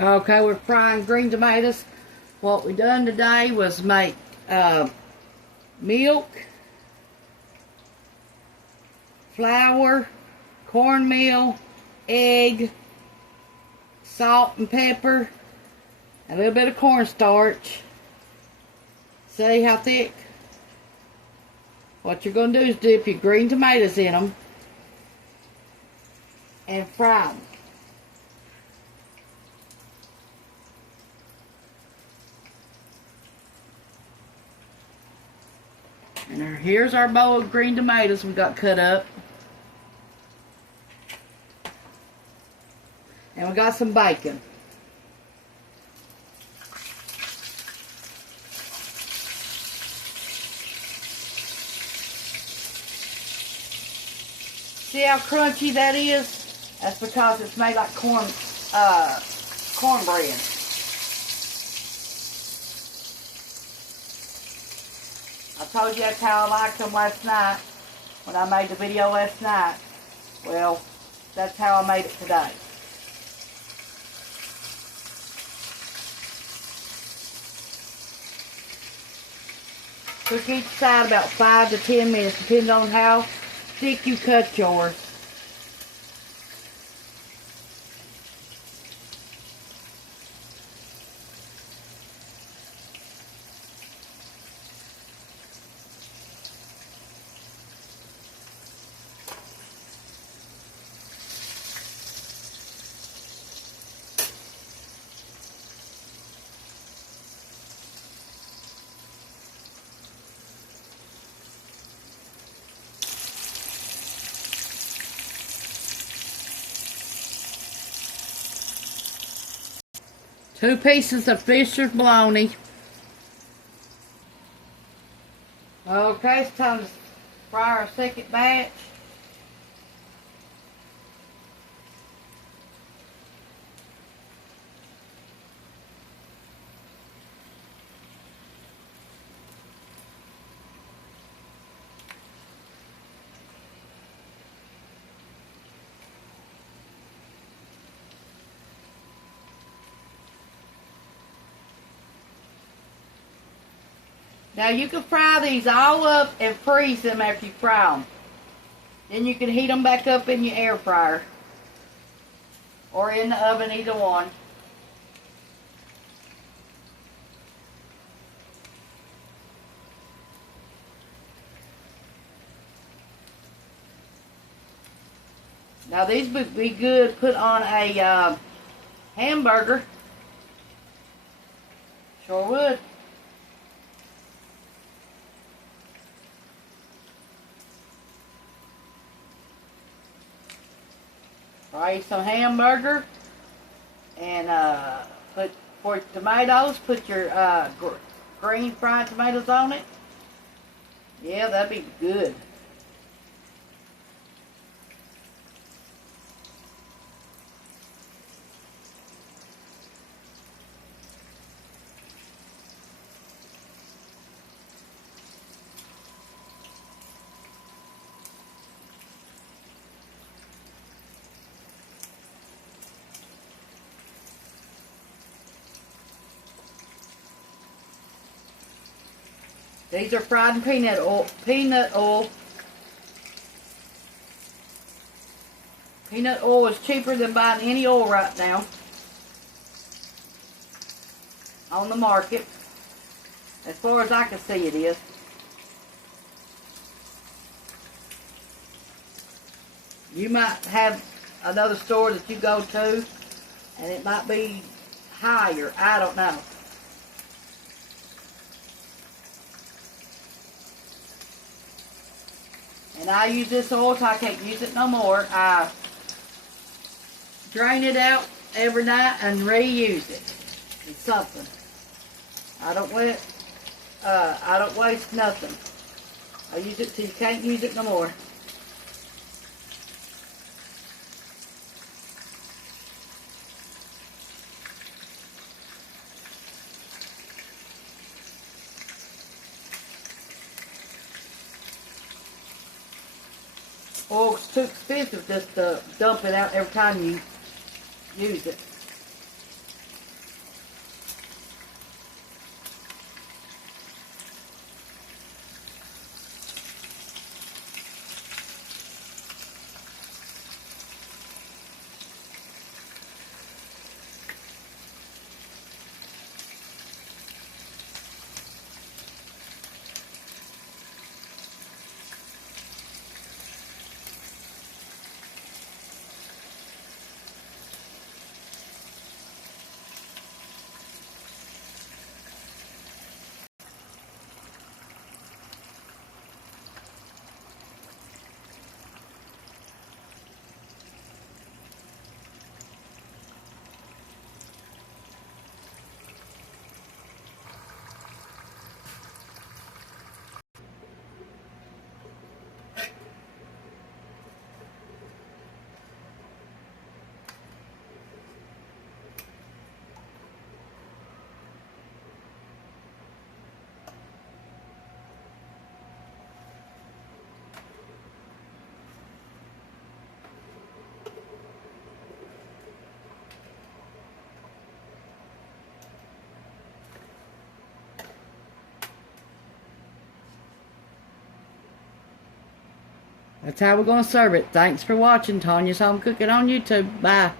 Okay, we're frying green tomatoes. What we done today was make milk, flour, cornmeal, egg, salt and pepper, a little bit of cornstarch. See how thick? What you're going to do is dip your green tomatoes in them and fry them. And here's our bowl of green tomatoes we got cut up. And we got some bacon. See how crunchy that is? That's because it's made like cornbread. I told you that's how I liked them last night when I made the video last night. Well, that's how I made it today. Cook each side about 5 to 10 minutes, depending on how thick you cut yours. Two pieces of Fisher's bologna. Okay, it's time to fry our second batch. Now you can fry these all up and freeze them after you fry them. Then you can heat them back up in your air fryer. Or in the oven, either one. Now these would be good put on a hamburger. Sure would. Fry some hamburger and put for tomatoes. Put your green fried tomatoes on it. Yeah, that'd be good. These are fried in peanut oil. Peanut oil is cheaper than buying any oil right now on the market. As far as I can see, it is. You might have another store that you go to, and it might be higher. I don't know. And I use this oil till I can't use it no more. I drain it out every night and reuse it. It's something. I don't waste nothing. I use it till you can't use it no more. Oil's too expensive just to dump it out every time you use it. That's how we're going to serve it. Thanks for watching Tanya's Home Cooking on YouTube. Bye.